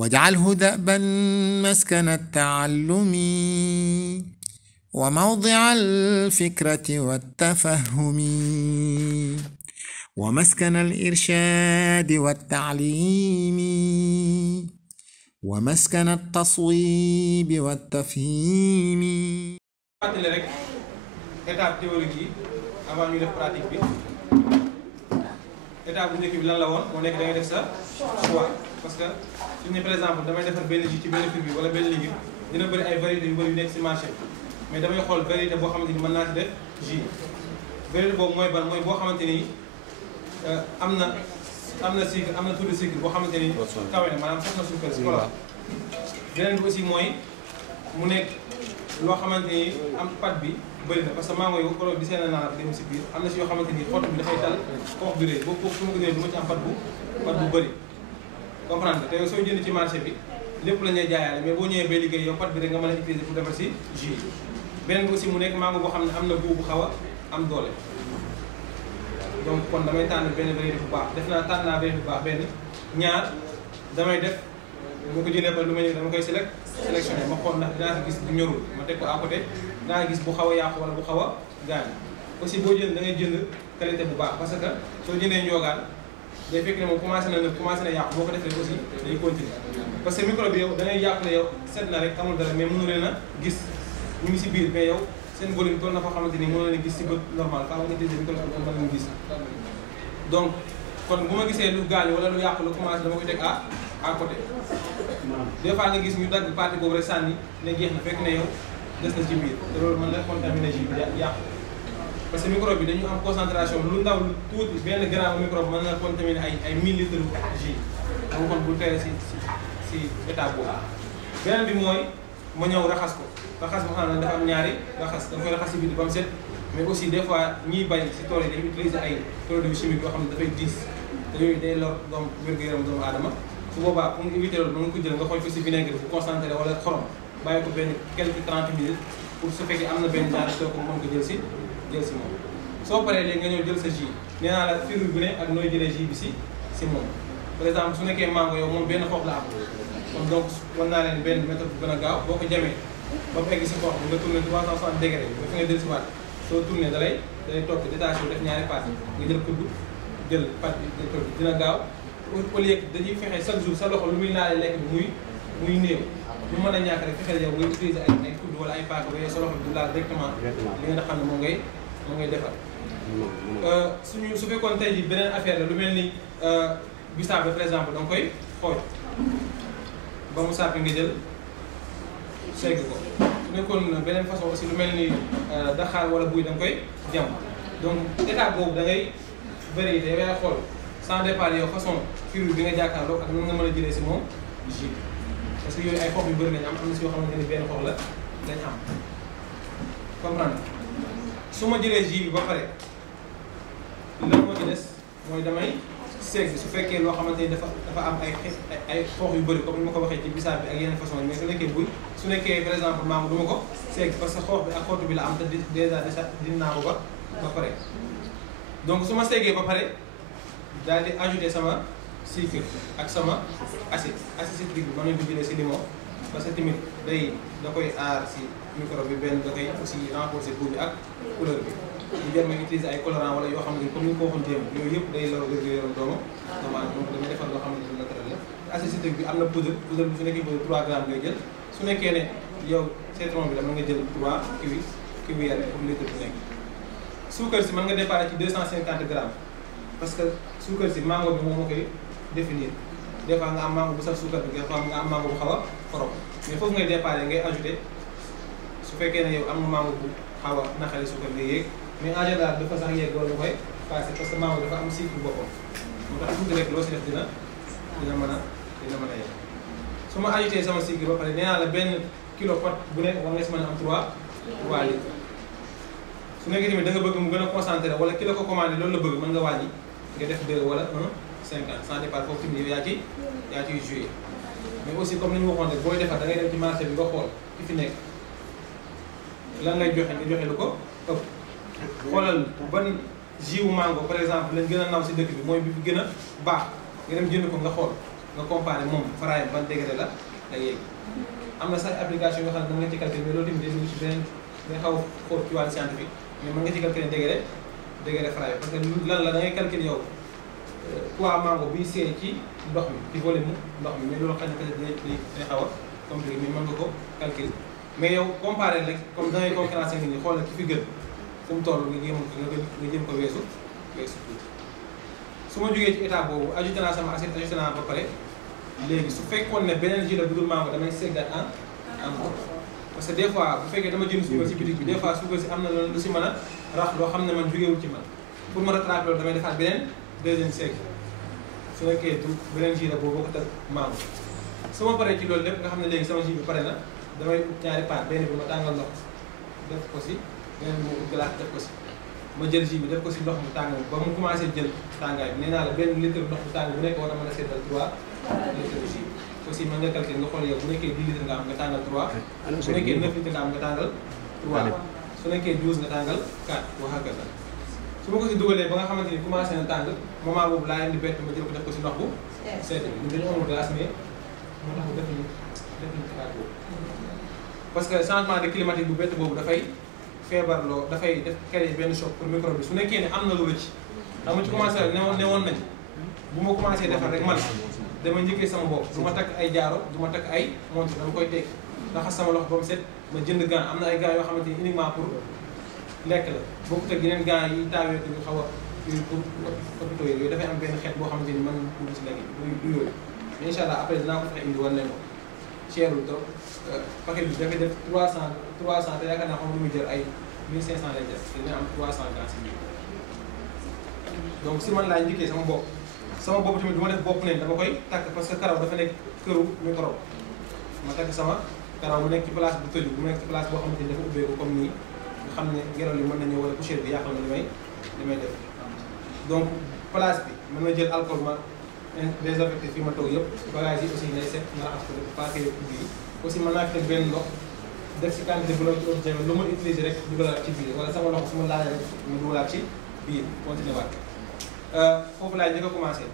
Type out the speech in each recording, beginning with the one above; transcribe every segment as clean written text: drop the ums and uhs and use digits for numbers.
واجعله دأبا مسكن التعلم وموضع الفكرة والتفهم ومسكن الإرشاد والتعليم ومسكن التصويب والتفهيم. étape théorique yi avant ñu def pratique bi étape bu njëkk bi lan la woon moo nekk da ngay def sa choix parce que suñu ne par exemple damay defar benn jus ci benn fruit wala benn légume dina bëri ay variétés yu bëri yu nekk si marché bi mais damay xool variété boo xamante ni mën naa ci def jus variété boobu mooy ban mooy boo xamante ni am na sucre am na taux de sucre boo xamante ni kawe na maanaam sax na suukar si xolam. beneen bi aussi mooy mu nekk loo xamante ni am pat bi bëri na parce que mango yow koro bi seen naa dem si biir am na si yoo xamante ni xott bi dafay dal xoox bi rëy boobu su ma ko jëlee du ma ci am pat bu bëri comprendre te yow soo jënd ci marché bi lépp la ñuy jaayaale mais boo ñëwee bay liggéey yow pat bi rek nga mën a utiliser pour defar si jus beneen bi aussi mu nekk mango boo xam ne am na goût bu xaw a am doole donc kon damay tànn benn variété bu baax def naa tànn naa variété bu baax benn ñaar damay def moo ko jëlee ba lu ma ñëw dama koy sélectionné ma xool ndax dinaa si gis bu ñorul ma teg ko à côté dinaa gis bu xaw a yàqu wala bu xaw a gaañ aussi boo jënd da ngay jënd qualité bu baax parce que soo jëndee njóogaan day fekk ne moom commencé na yàqu boo ko defee aussi day continuer parce que micro bi yow da ngay yàqu ne yow set na rek amul dara mais mënu leen a gis ñu ngi si biir mais yow seen volume toll na foo xamante ni mënu leen a gis si bët normal faa nga utiliser micro bi mën leen gis donc kon bu ma gisee lu gaañ wala lu yàqu lu commencé dama koy teg à côté des fois nga gis ñu dagg partie boobu rek sànni ne jeex na fekk ne yow des na ci biir te loolu mën na contaminer jus bi yàqu parce que microbe bi dañu am concentration lu ndaw lu tuuti benn gramme microbe mën na contaminer ay 1000 litres jus donc kon bu teel si état boobu. beneen bi mooy ma ñëw raxas ko raxas boo xam ne dafa am ñaari raxas da nga koy raxas si biir ba mu set mais aussi des fois ñiy bay si tool yi dañuy utiliser ay produits chimiques yoo xam ne dafay diis te yooyu day lor wér-gu-yaram doomu aadama. su boobaa pour nga éviter loolu mën nga ko jël nga xool ko si vinaigre bu concentré wala xorom bàyyi ko benn quelques 30 minutes pour su fekkee am na benn genre soo ko mën ko jël si moom. soo paree léegi nga ñëw jël sa jus nee naa la firu bu ne ak nooy jëlee jus bi si moom par exemple su nekkee mango yow moom benn xob la am kon donc wan naa leen benn méthode bu gën a gaaw boo ko jamee ba mu egg si xob bi nga tourné 360 degré ba fi nga dellusiwaat soo tourné dalay toog détaché def ñaari parties nga jël kudd jël partie dina gaaw. au lieu dañuy fexe chaque jour sa loxo lu muy laalee lekk bi muy néew lu mën a ñàkk rek fexeel yow ngay utiliser ay kudd wala ay paaka ba yow sa loxo bi du laal directement li nga xam ne moom ngay defar. su fekkoon tey jii beneen affaire la lu mel ni bisaab bi par exemple da nga koy xooj ba mu sàppi nga jël segg ko su nekkoon beneen façon aussi lu mel ni daxaar wala buy da nga koy jam donc étape boobu da ngay variété yaay xool. sans départ yow façon firu bi nga jàkkaarloo ak nan nga mën a jëlee si moom jus parce que yooyu ay xob yu bëri nañ am na si yoo xamante ni benn xob la dañ am comprendre su ma jëlee jus bi ba pare lan moo ci des mooy damay segg su fekkee loo xamante ni dafa am ay xoox yu bëri comme ni ma ko waxee ci bisaab bi ak yeneen façon yi mais su nekkee par exemple mango du ma ko segg parce que xoox bi ak xootu bi la am te dèjà dinaa ko ba pare donc su ma seggee ba pare daal di ajouter sama sucre ak sama acide citrique bi mën nañu ko jëlee si limon parce que tamit da koy aar si microbe bi benn da koy aussi renforcer goût bi ak couleur bi ñu jar may utiliser ay colorant wala yoo xam ne comme ni ñu ko waxoon démb yooyu yëpp day lor wér-gu-yaram doomu aadama donc damay defar loo xamante ne naturel la acide citrique bi am na poudre bi su nekkee poudre 3 grammes ngay jël su nekkee ne yow citron bi dama nga jël 3 cuillères pour litre bu nekk suukar si mën nga déparé ci 250 grammes parce que suukar si mango bi moom moo koy définir des fois nga am mango bu sax suukar bi des fois nga am mango bu xaw a xorom mais foofu ngay déparé ngay ajouté su fekkee ne yow am nga mango bu xaw a naqari suukar ngay yéeg mais en général dafa sax yéeg loolu koy passé parce que mango dafa am cycle boppam moo tax tuuti rek loo si def dina mën a yéeg su ma ajouté sama cycle ba pare nee naa la benn kilo pot bu nekk war nga si mën a am 3 litres su nekkee tamit da nga bëgg mu gën a concentré wala ki la ko commandé loolu la bëgg mën nga wàññi nga def 2 wala 1,50 sans départ foofu tamit yow yaa ciy joué mais aussi comme ni ñu waxoon rek booy defar da ngay dem ci marché bi nga xool ki fi nekk lan lay joxe nga joxe lu ko ëpp xoolal ban jus wu mango par exemple lañ gën a naw si dëkk bi mooy bi fi gën a baax nga dem jënd ko nga xool nga comparé moom faraayam ban degré la yéeg. am na sax application yoo xam ne mën nga ci calculer mais loolu tamit day dugg ci beneen day xaw a xóot ci wàllu scientifique mais mën nga ci calculer degré faraay parce que lan la da ngay calculer yow poids mango biy seey ci ndox mi ci volume ndox mi mais loolu xëy na peut-être day xaw a compliqué mais mën nga ko calculer mais yow comparé rek comme da ngay concurrence nit ñi xoolal ki fi gën fu mu toll nga jéem ko weesu tuuti. su ma jógee ci état boobu ajouté naa sama assiette ajouté naa ba pare léegi su fekkoon ne beneen jus la bu dul mango damay seggat en parce que des fois bu fekkee dama jënd suukar si bitig bi des fois suukar si am na lu si mën a rax loo xam ne man jógeewul ci man pour ma rattraper loolu damay defaat beneen deuxième sec su nekkee du beneen jus la boobu boo ko teg mango. su ma paree ci loolu lépp nga xam ne léegi sama jus bi pare na damay ñaari paat benn bi ma tàngal ndox def ko si beneen bi ma ut glace def ko si ma jël jus bi def ko si ndox mu tàng ba mu commencé jël tàngaay bi nee naa la benn litre ndox mu tàng bu nekk war na mën a seetal 3 litres de jus aussi mën nga calculer nga xool yow bu nekkee 10 litres nga am nga tàngal 3 su nekkee 9 litres nga am nga tàngal 3 su nekkee 12 nga tàngal 4 wax ak la su ma ko si dugalee ba nga xamante ni commencé na tàng moment boobu laa leen di bett ma jël ko def ko si ndox bu seet bi ñun dañu amul glace mais moo tax defuñu ci kaat boobu parce que changement de climatique bu bett boobu dafay feebarloo dafay def créer benn choc pour microbe bi su nekkee ne am na lu rëcc xam nga ci commencé newoon nañ bu ma commencé defar rek man dama njëkkee sama bopp du ma takk ay jaaro du ma takk ay montre dama koy teg raxas sama loxo ba mu set ma jënd gant am na ay gants yoo xamante ni uniquement pour lekk la bokkut ak yeneen gants yi taawee ko ñu xaw a pour hôpitaux yooyu dafay am benn xeet boo xamante ni man dugg si lekk du yooyu mais incha allah après dinaa ko fexe indi wan leen ko cherul trop paquet bi dafay def 300 te yaakaar naa xam lu muy jël ay 1500 lay def dina am 300 gants si biir donc si man laa njëkkee sama bopp tamit du ma def bopp neen dama koy takk parce que karaw dafa nekk këru microbe ma takk sama karaw mu nekk ci place bu tëju mu nekk ci place boo xamante ni dafa ubbeeku comme nii nga xam ne ngelaw li mën na ñëw wala poussière bi yàqal na li may def donc place bi mën na jël alcool ma désinfecté fii ma toog yëpp bagage yi aussi ngay set nga raxas ko def paquet yëpp yi aussi mën naa fi teg benn ndox def si quantité bu la ci ëpp lu ma utiliser rek dugalaat ci biir wala sama loxo su ma laalee rek ma dugalaat ci biir continué waat foofu laay njëkk a commencé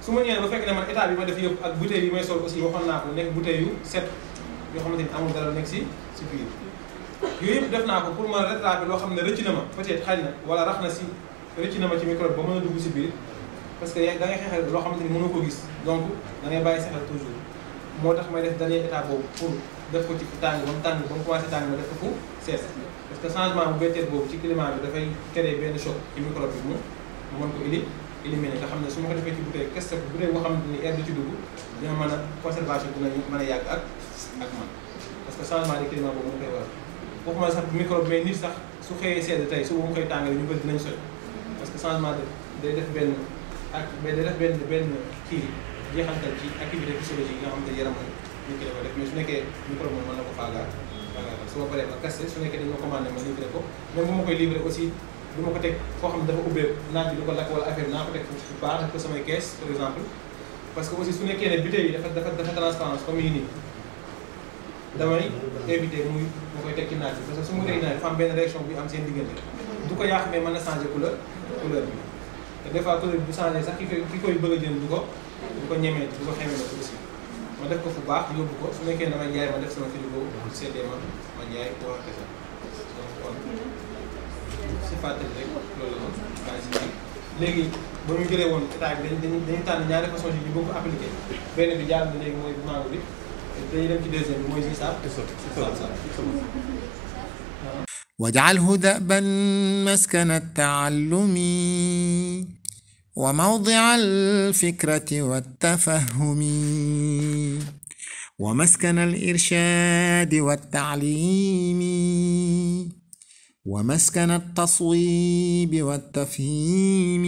su ma ñëwee ba fekk ne man état bi ma def yëpp ak bouteille yi may sol aussi waxoon naa ko nekk bouteille yu set yoo xamante ni amul dara nekk si biir yooyu yëpp def naa ko pour ma rattraper loo xam ne rëcc na ma peut-être xaj na wala rax na si rëcc na ma ci microbe ba mën a dugg si biir parce que da ngay xeexal loo xamante ni mënoo ko gis donc da ngay bàyyi sa xel toujours moo tax may def dernier état boobu pour def ko ci tàng ba mu commencé tàng ma def ko fu seet parce que changement bu betteel boobu ci climat bi dafay créer benn choc ci microbe bi mu mën ko éliminer nga xam ne su ma ko defee ci bouteille kese bouteille boo xamante ni air du ci dugg dina mën a conservation dina mën a yàgg ak man parce que changement de climat boobu mu koy waral waxuma sax microbe mais nit sax su xëyee sedd tey su mu koy tàngalee ñu bëri dinañ soj parce que changement de day def benn kii jeexantal ci activité physiologique yi nga xamante ni yaram ñu koy def mais su nekkee microbe moom mën na ko faagaa su ma paree ma kaste su nekkee dañ ma commandé ma livré ko même bu ma koy livré aussi du ma ko teg foo xam ne dafa ubbeeku naaj bi du ko lakk wala affaire bi naa ko teg bu baax def ko samay kees par exemple parce que aussi su nekkee ne bouteille yi dafa transparence comme yi nii damay éviter ma koy teg ci naaj bi parce que su ma teg naaj dafa am benn réaction bu am seen diggante du ko yàq mais mën na changer couleur bi te des fois couleur bi bu changé sax ki koy bëgg a jënd du ko ñemee du ko xemee ko aussi ma def ko fu baax yóbbu ko su nekkee damay jaay ma def sama frigo seddee ma jaay ko wax kese donc kon si fàttali rek loolu la moom léegi ba ñu jëlee woon état bi dañuy tànn ñaari façon yi ñu bëgg ko appliqué benn bi jaar na léegi mooy bu mango bi dañuy dem ci deuxième bi mooy zisaab واجعله دأبا مسكن التعلم وموضع الفكرة والتفهم ومسكن الإرشاد والتعليم ومسكن التصويب والتفهيم